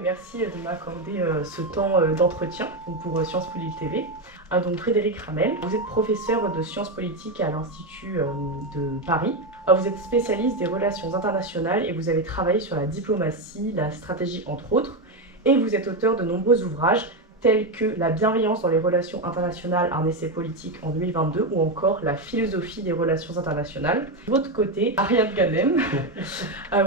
et merci de m'accorder ce temps d'entretien pour Sciences Po Lille TV. Donc Frédéric Ramel, vous êtes professeur de sciences politiques à l'Institut de Paris. Vous êtes spécialiste des relations internationales et vous avez travaillé sur la diplomatie, la stratégie entre autres. Et vous êtes auteur de nombreux ouvrages tels que La bienveillance dans les relations internationales, un essai politique en 2022 ou encore La philosophie des relations internationales. De votre côté, Ariane Ganem,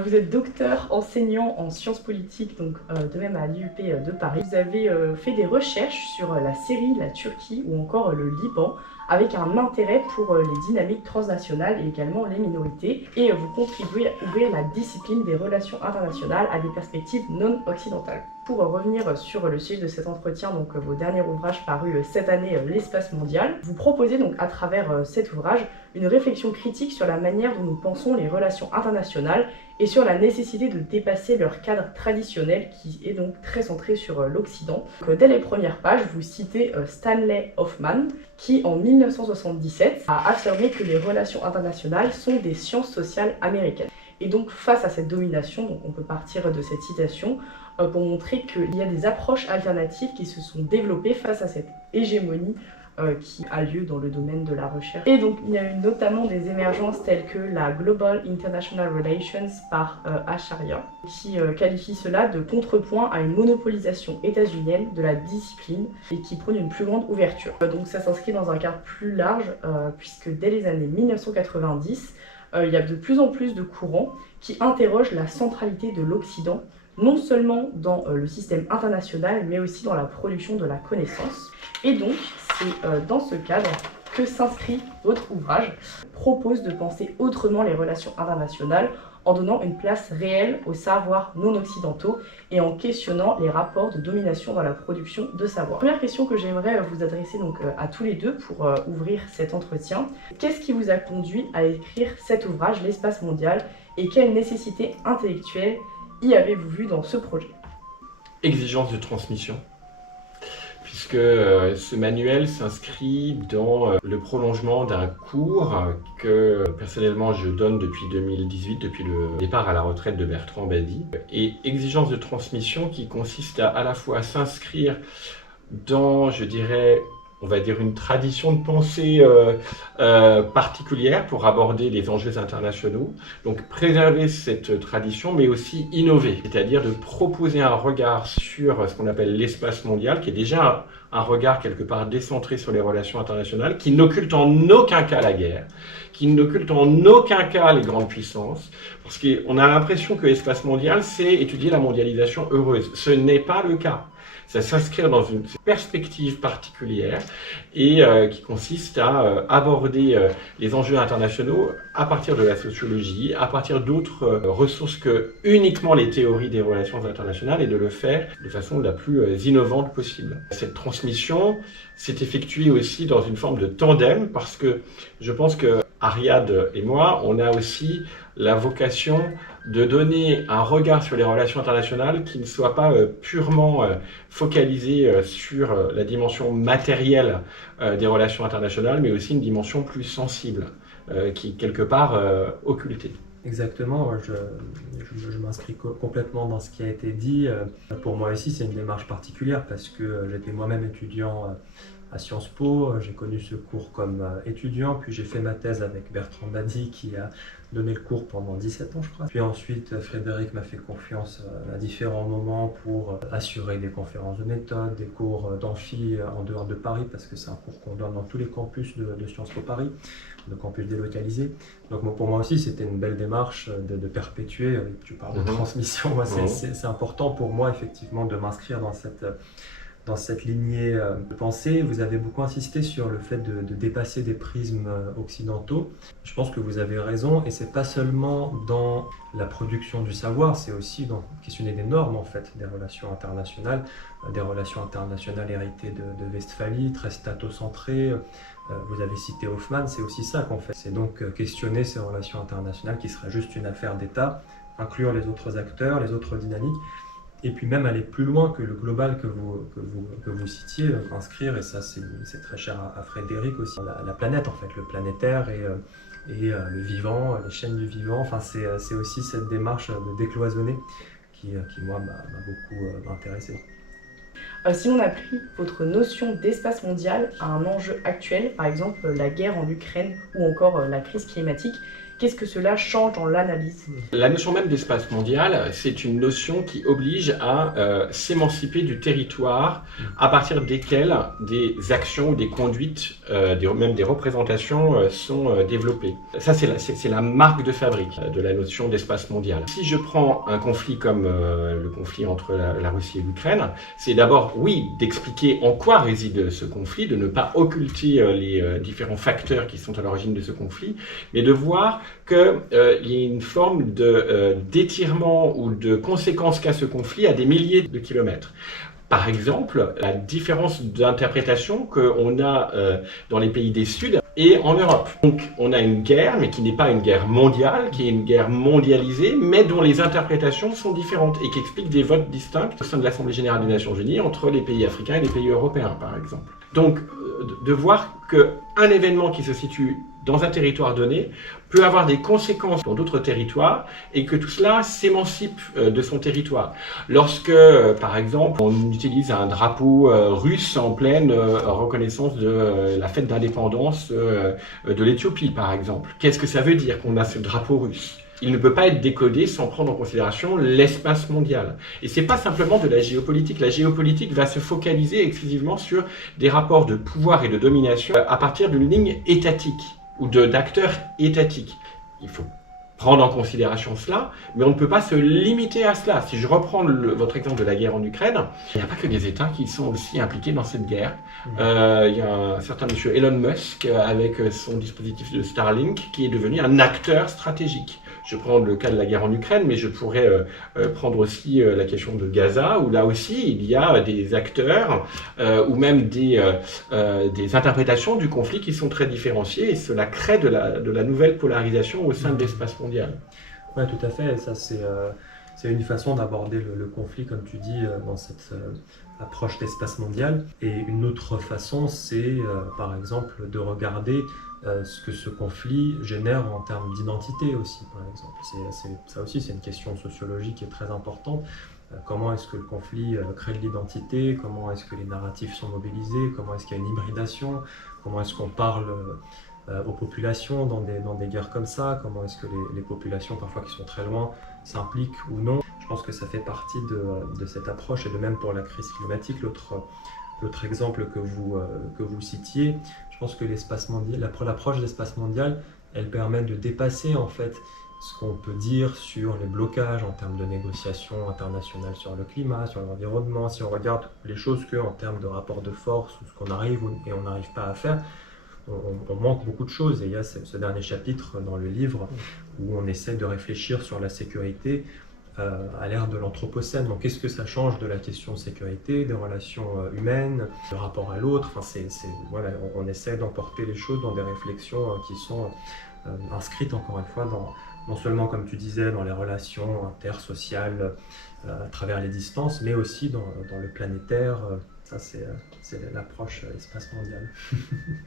vous êtes docteur enseignant en sciences politiques, donc de même à l'IUP de Paris. Vous avez fait des recherches sur la Syrie, la Turquie ou encore le Liban, avec un intérêt pour les dynamiques transnationales et également les minorités. Et vous contribuez à ouvrir la discipline des relations internationales à des perspectives non occidentales. Pour revenir sur le sujet de cet entretien, donc vos derniers ouvrages parus cette année, L'espace mondial, vous proposez donc à travers cet ouvrage une réflexion critique sur la manière dont nous pensons les relations internationales et sur la nécessité de dépasser leur cadre traditionnel qui est donc très centré sur l'Occident. Dès les premières pages, vous citez Stanley Hoffmann qui en 1977 a affirmé que les relations internationales sont des sciences sociales américaines. Et donc face à cette domination, donc on peut partir de cette citation pour montrer qu'il y a des approches alternatives qui se sont développées face à cette hégémonie qui a lieu dans le domaine de la recherche. Et donc il y a eu notamment des émergences telles que la Global International Relations par Acharya, qui qualifie cela de contrepoint à une monopolisation états-unienne de la discipline et qui prône une plus grande ouverture. Donc ça s'inscrit dans un cadre plus large puisque dès les années 1990, il y a de plus en plus de courants qui interrogent la centralité de l'Occident, non seulement dans le système international, mais aussi dans la production de la connaissance. Et donc, c'est dans ce cadre que s'inscrit votre ouvrage, propose de penser autrement les relations internationales en donnant une place réelle aux savoirs non occidentaux et en questionnant les rapports de domination dans la production de savoir. Première question que j'aimerais vous adresser donc à tous les deux pour ouvrir cet entretien. Qu'est-ce qui vous a conduit à écrire cet ouvrage, L'espace mondial, et quelle nécessité intellectuelle y avez-vous vu dans ce projet? Exigence de transmission, puisque ce manuel s'inscrit dans le prolongement d'un cours que personnellement je donne depuis 2018, depuis le départ à la retraite de Bertrand Badi. Et exigence de transmission qui consiste à la fois à s'inscrire dans, je dirais, on va dire une tradition de pensée particulière pour aborder les enjeux internationaux. Donc préserver cette tradition, mais aussi innover, c'est-à-dire de proposer un regard sur ce qu'on appelle l'espace mondial, qui est déjà un regard quelque part décentré sur les relations internationales, qui n'occulte en aucun cas la guerre, qui n'occulte en aucun cas les grandes puissances, parce qu'on a l'impression que l'espace mondial, c'est étudier la mondialisation heureuse. Ce n'est pas le cas. Ça s'inscrit dans une perspective particulière et qui consiste à aborder les enjeux internationaux à partir de la sociologie, à partir d'autres ressources que uniquement les théories des relations internationales et de le faire de façon la plus innovante possible. Cette transmission s'est effectuée aussi dans une forme de tandem parce que je pense que Ariad et moi, on a aussi la vocation de donner un regard sur les relations internationales qui ne soit pas purement focalisé sur la dimension matérielle des relations internationales, mais aussi une dimension plus sensible, qui est quelque part occultée. Exactement, je m'inscris complètement dans ce qui a été dit. Pour moi aussi, c'est une démarche particulière parce que j'étais moi-même étudiant à Sciences Po, j'ai connu ce cours comme étudiant, puis j'ai fait ma thèse avec Bertrand Badi qui a donné le cours pendant 17 ans je crois. Puis ensuite Frédéric m'a fait confiance à différents moments pour assurer des conférences de méthode, des cours d'amphi en dehors de Paris parce que c'est un cours qu'on donne dans tous les campus de Sciences Po Paris, le campus délocalisé. Donc pour moi aussi c'était une belle démarche de perpétuer, tu parles de transmission, moi, c'est important pour moi effectivement de m'inscrire dans cette lignée de pensée. Vous avez beaucoup insisté sur le fait de dépasser des prismes occidentaux. Je pense que vous avez raison, et c'est pas seulement dans la production du savoir, c'est aussi dans questionner des normes en fait, des relations internationales héritées de Westphalie, très statocentrées. Vous avez cité Hoffmann, c'est aussi ça qu'on fait. C'est donc questionner ces relations internationales qui seraient juste une affaire d'État, inclure les autres acteurs, les autres dynamiques, et puis même aller plus loin que le global que vous citiez, inscrire, et ça c'est très cher à Frédéric aussi, la planète en fait, le planétaire et le vivant, les chaînes du vivant, enfin c'est aussi cette démarche de décloisonner moi, m'a beaucoup intéressé. Si on applique votre notion d'espace mondial à un enjeu actuel, par exemple la guerre en Ukraine ou encore la crise climatique, qu'est-ce que cela change dans l'analyse ? La notion même d'espace mondial, c'est une notion qui oblige à s'émanciper du territoire à partir desquels des actions ou des conduites, même des représentations sont développées. Ça, c'est la marque de fabrique de la notion d'espace mondial. Si je prends un conflit comme le conflit entre la Russie et l'Ukraine, c'est d'abord, oui, d'expliquer en quoi réside ce conflit, de ne pas occulter les différents facteurs qui sont à l'origine de ce conflit, mais de voir qu'il y a une forme d'étirement ou de conséquence qu'a ce conflit à des milliers de kilomètres. Par exemple, la différence d'interprétation qu'on a dans les pays du Sud et en Europe. Donc on a une guerre, mais qui n'est pas une guerre mondiale, qui est une guerre mondialisée, mais dont les interprétations sont différentes et qui expliquent des votes distincts au sein de l'Assemblée générale des Nations Unies entre les pays africains et les pays européens, par exemple. Donc de voir qu'un événement qui se situe dans un territoire donné peut avoir des conséquences dans d'autres territoires et que tout cela s'émancipe de son territoire. Lorsque, par exemple, on utilise un drapeau russe en pleine reconnaissance de la fête d'indépendance de l'Éthiopie, par exemple, qu'est-ce que ça veut dire qu'on a ce drapeau russe ? Il ne peut pas être décodé sans prendre en considération l'espace mondial. Et c'est pas simplement de la géopolitique. La géopolitique va se focaliser exclusivement sur des rapports de pouvoir et de domination à partir d'une ligne étatique ou d'acteurs étatiques. Il faut prendre en considération cela, mais on ne peut pas se limiter à cela. Si je reprends votre exemple de la guerre en Ukraine, il n'y a pas que des États qui sont aussi impliqués dans cette guerre. Il y a un certain monsieur Elon Musk avec son dispositif de Starlink qui est devenu un acteur stratégique. Je prends le cas de la guerre en Ukraine, mais je pourrais prendre aussi la question de Gaza, où là aussi il y a des acteurs ou même des interprétations du conflit qui sont très différenciées, et cela crée de la nouvelle polarisation au sein de l'espace mondial. Oui, tout à fait. Ça, c'est une façon d'aborder le conflit, comme tu dis, dans cette approche d'espace mondial. Et une autre façon, c'est par exemple de regarder ce que ce conflit génère en termes d'identité aussi, par exemple. Ça aussi, c'est une question sociologique qui est très importante. Comment est-ce que le conflit crée de l'identité? Comment est-ce que les narratifs sont mobilisés? Comment est-ce qu'il y a une hybridation? Comment est-ce qu'on parle aux populations dans des guerres comme ça? Comment est-ce que les populations, parfois qui sont très loin, s'impliquent ou non? Je pense que ça fait partie de cette approche, et de même pour la crise climatique, l'autre exemple que vous citiez. Je pense que l'espace mondial, l'approche de l'espace mondial, elle permet de dépasser en fait ce qu'on peut dire sur les blocages en termes de négociations internationales sur le climat, sur l'environnement. Si on regarde les choses qu'en termes de rapport de force, ou ce qu'on arrive et on n'arrive pas à faire, on manque beaucoup de choses. Et il y a ce dernier chapitre dans le livre où on essaie de réfléchir sur la sécurité à l'ère de l'Anthropocène. Donc qu'est-ce que ça change de la question de sécurité, des relations humaines, le rapport à l'autre? Enfin, voilà, on essaie d'emporter les choses dans des réflexions qui sont inscrites, encore une fois, non seulement, comme tu disais, dans les relations intersociales à travers les distances, mais aussi dans le planétaire. Ça, c'est l'approche espace mondial.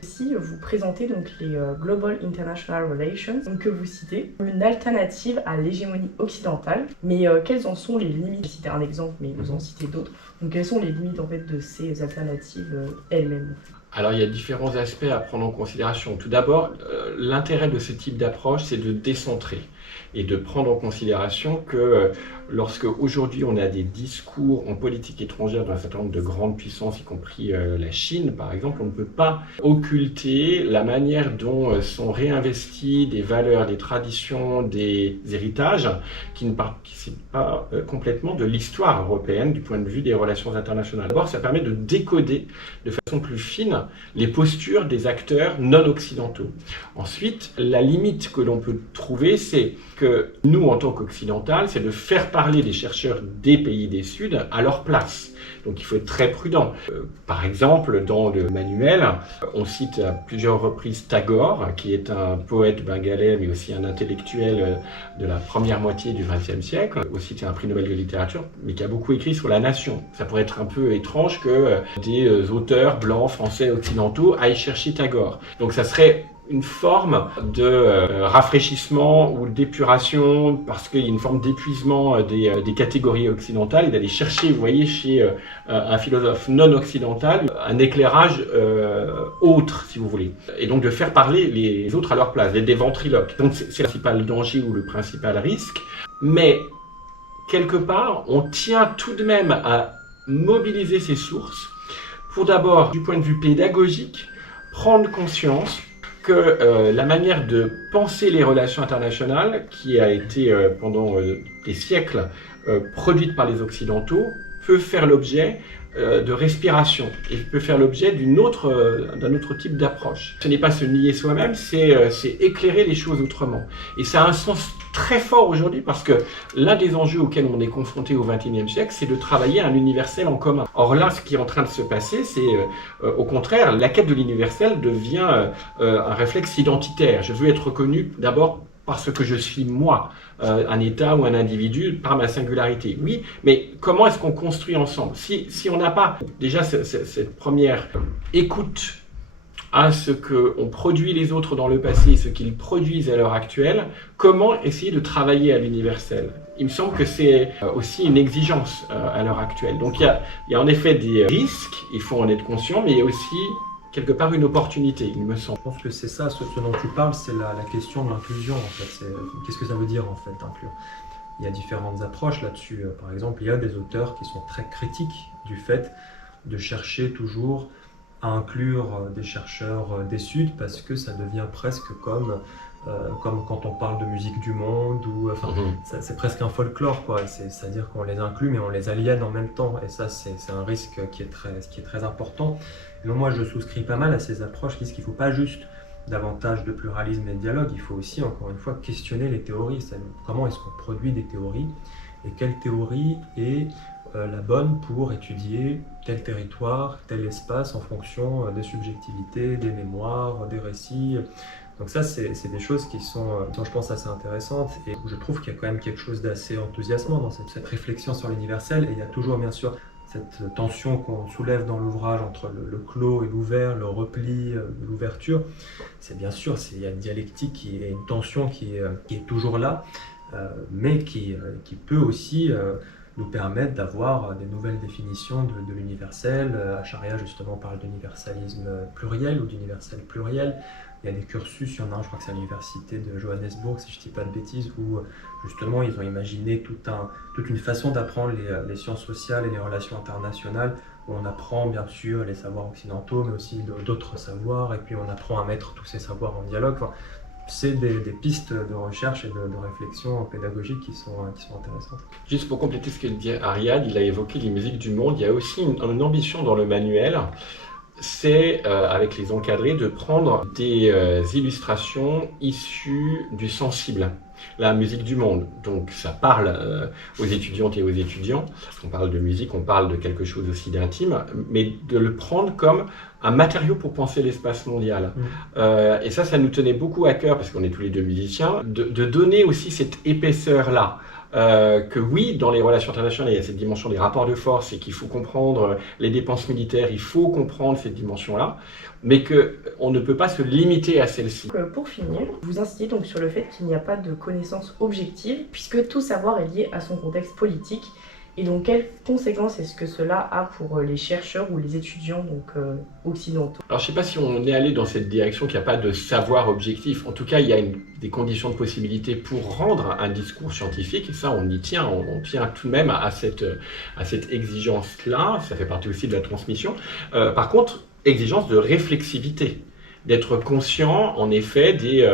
Ici, vous présentez donc les Global International Relations, que vous citez, une alternative à l'hégémonie occidentale. Mais quelles en sont les limites? Je vais citer un exemple, mais vous en citez d'autres. Donc, quelles sont les limites en fait de ces alternatives elles-mêmes? Alors, il y a différents aspects à prendre en considération. Tout d'abord, l'intérêt de ce type d'approche, c'est de décentrer et de prendre en considération que lorsque aujourd'hui on a des discours en politique étrangère d'un certain nombre de grandes puissances, y compris la Chine par exemple, on ne peut pas occulter la manière dont sont réinvesties des valeurs, des traditions, des héritages qui ne participent pas complètement de l'histoire européenne du point de vue des relations internationales. D'abord, ça permet de décoder de façon plus fine les postures des acteurs non occidentaux. Ensuite, la limite que l'on peut trouver, c'est que nous, en tant qu'occidentaux, c'est de faire parler des chercheurs des pays du Sud à leur place. Donc il faut être très prudent. Par exemple, dans le manuel, on cite à plusieurs reprises Tagore, qui est un poète bengalais, mais aussi un intellectuel de la première moitié du XXe siècle, aussi c'est un prix Nobel de littérature, mais qui a beaucoup écrit sur la nation. Ça pourrait être un peu étrange que des auteurs blancs, français, occidentaux aillent chercher Tagore. Donc ça serait une forme de rafraîchissement ou d'épuration, parce qu'il y a une forme d'épuisement des catégories occidentales, et d'aller chercher, vous voyez, chez un philosophe non occidental, un éclairage autre, si vous voulez. Et donc de faire parler les autres à leur place, des ventriloques. Donc c'est le principal danger ou le principal risque. Mais quelque part, on tient tout de même à mobiliser ces sources pour d'abord, du point de vue pédagogique, prendre conscience que la manière de penser les relations internationales, qui a été pendant des siècles produite par les Occidentaux, peut faire l'objet de respiration et peut faire l'objet d'un autre type d'approche. Ce n'est pas se nier soi-même, c'est éclairer les choses autrement. Et ça a un sens très fort aujourd'hui parce que l'un des enjeux auxquels on est confronté au XXIe siècle, c'est de travailler un universel en commun. Or là, ce qui est en train de se passer, c'est au contraire, la quête de l'universel devient un réflexe identitaire. Je veux être reconnu d'abord parce que je suis moi, un État ou un individu, par ma singularité. Oui, mais comment est-ce qu'on construit ensemble? Si on n'a pas déjà cette première écoute à ce qu'ont produit les autres dans le passé et ce qu'ils produisent à l'heure actuelle, comment essayer de travailler à l'universel? Il me semble que c'est aussi une exigence à l'heure actuelle. Donc il y a en effet des risques, il faut en être conscient, mais il y a aussi quelque part une opportunité, il me semble. Je pense que c'est ça, ce dont tu parles, c'est la question de l'inclusion en fait. Qu'est-ce que ça veut dire en fait, inclure? Il y a différentes approches là-dessus. Par exemple, il y a des auteurs qui sont très critiques du fait de chercher toujours à inclure des chercheurs des Suds parce que ça devient presque comme quand on parle de musique du monde, ou c'est presque un folklore, quoi. C'est-à-dire qu'on les inclut mais on les aliène en même temps, et ça c'est un risque qui est très important. Et donc moi je souscris pas mal à ces approches qui disent qu'il ne faut pas juste davantage de pluralisme et de dialogue, il faut aussi encore une fois questionner les théories. Comment est-ce qu'on produit des théories et quelle théorie est la bonne pour étudier tel territoire, tel espace en fonction des subjectivités, des mémoires, des récits. Donc ça, c'est des choses qui sont, je pense, assez intéressantes, et je trouve qu'il y a quand même quelque chose d'assez enthousiasmant dans cette réflexion sur l'universel. Et il y a toujours, bien sûr, cette tension qu'on soulève dans l'ouvrage entre le clos et l'ouvert, le repli, l'ouverture. C'est bien sûr, il y a une dialectique et une tension qui est toujours là, mais qui peut aussi nous permettre d'avoir des nouvelles définitions de l'universel. Acharya, justement, parle d'universalisme pluriel ou d'universel pluriel. Il y a des cursus, il y en a un, je crois que c'est à l'université de Johannesburg, si je ne dis pas de bêtises, où justement ils ont imaginé toute une façon d'apprendre les sciences sociales et les relations internationales, où on apprend bien sûr les savoirs occidentaux, mais aussi d'autres savoirs, et puis on apprend à mettre tous ces savoirs en dialogue. Enfin, c'est des pistes de recherche et de réflexion pédagogique qui sont intéressantes. Juste pour compléter ce que dit Ariad, il a évoqué les musiques du monde. Il y a aussi une ambition dans le manuel, c'est avec les encadrés de prendre des illustrations issues du sensible, la musique du monde. Donc ça parle aux étudiantes et aux étudiants. Parce qu'on parle de musique, on parle de quelque chose aussi d'intime, mais de le prendre comme un matériau pour penser l'espace mondial. Et ça nous tenait beaucoup à cœur, parce qu'on est tous les deux musiciens, de donner aussi cette épaisseur-là. Que oui, dans les relations internationales, il y a cette dimension des rapports de force et qu'il faut comprendre les dépenses militaires, il faut comprendre cette dimension-là, mais qu'on ne peut pas se limiter à celle-ci. Pour finir, vous insistez donc sur le fait qu'il n'y a pas de connaissance objective, puisque tout savoir est lié à son contexte politique. Et donc, quelles conséquences est-ce que cela a pour les chercheurs ou les étudiants occidentaux? Alors, je ne sais pas si on est allé dans cette direction, qu'il n'y a pas de savoir objectif. En tout cas, il y a des conditions de possibilité pour rendre un discours scientifique, et ça, on y tient. On tient tout de même à cette exigence-là. Ça fait partie aussi de la transmission. Par contre, exigence de réflexivité. D'être conscient, en effet, des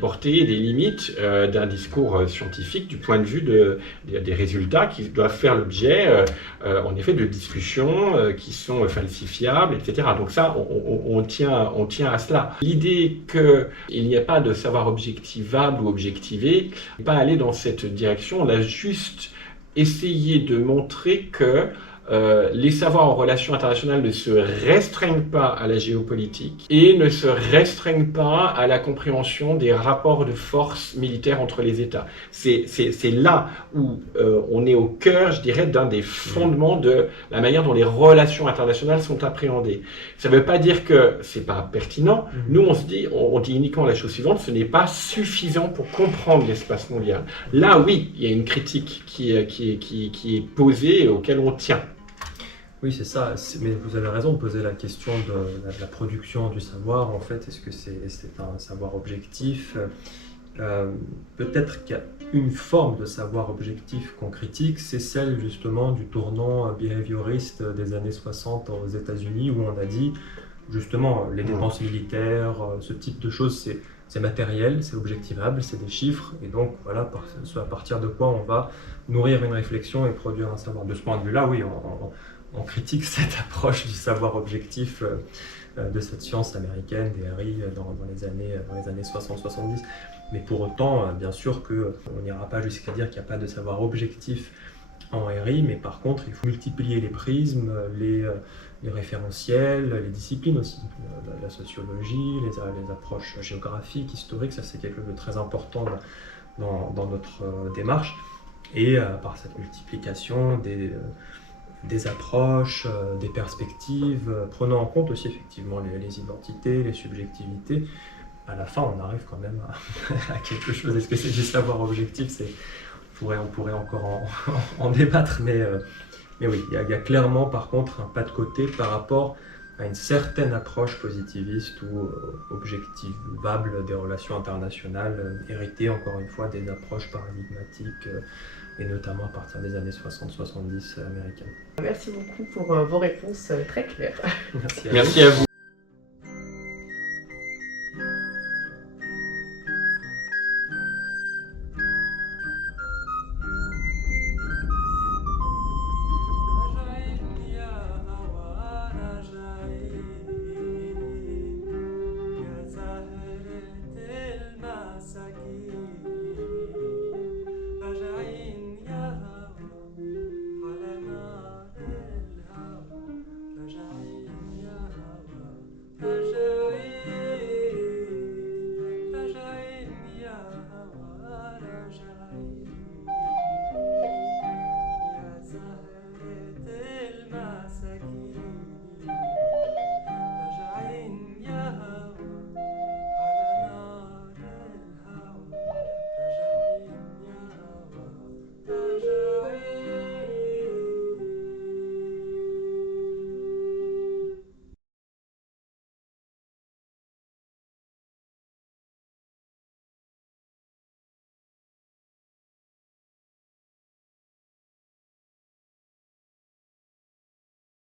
portées et des limites d'un discours scientifique du point de vue des résultats qui doivent faire l'objet, en effet, de discussions qui sont falsifiables, etc. Donc ça, on tient à cela. L'idée qu'il n'y a pas de savoir objectivable ou objectivé, pas aller dans cette direction, on a juste essayé de montrer que les savoirs en relations internationales ne se restreignent pas à la géopolitique et ne se restreignent pas à la compréhension des rapports de force militaires entre les États. C'est là où on est au cœur, je dirais, d'un des fondements de la manière dont les relations internationales sont appréhendées. Ça ne veut pas dire que c'est pas pertinent. Nous, on dit uniquement la chose suivante, ce n'est pas suffisant pour comprendre l'espace mondial. Là, oui, il y a une critique qui est posée et auquel on tient. Oui, c'est ça. Mais vous avez raison de poser la question de la production du savoir. En fait, est-ce que c'est un savoir objectif? Peut-être qu'il y a une forme de savoir objectif qu'on critique, c'est celle justement du tournant behavioriste des années 60 aux États-Unis, où on a dit justement les dépenses militaires, ce type de choses, c'est matériel, c'est objectivable, c'est des chiffres, et donc voilà, à partir de quoi on va nourrir une réflexion et produire un savoir. De ce point de vue-là, oui, on critique cette approche du savoir objectif de cette science américaine, des RI, dans les années 60-70. Mais pour autant, bien sûr qu'on n'ira pas jusqu'à dire qu'il n'y a pas de savoir objectif en RI, mais par contre, il faut multiplier les prismes, les référentiels, les disciplines aussi, la sociologie, les approches géographiques, historiques, ça c'est quelque chose de très important dans notre démarche. Et par cette multiplication des approches, des perspectives, prenant en compte aussi effectivement les identités, les subjectivités, à la fin on arrive quand même à quelque chose. Est-ce que c'est du savoir objectif? On pourrait encore en débattre, mais oui, il y a clairement par contre un pas de côté par rapport à une certaine approche positiviste ou objectivable des relations internationales, héritée encore une fois des approches paradigmatiques, et notamment à partir des années 60-70 américaines. Merci beaucoup pour vos réponses très claires. Merci à vous.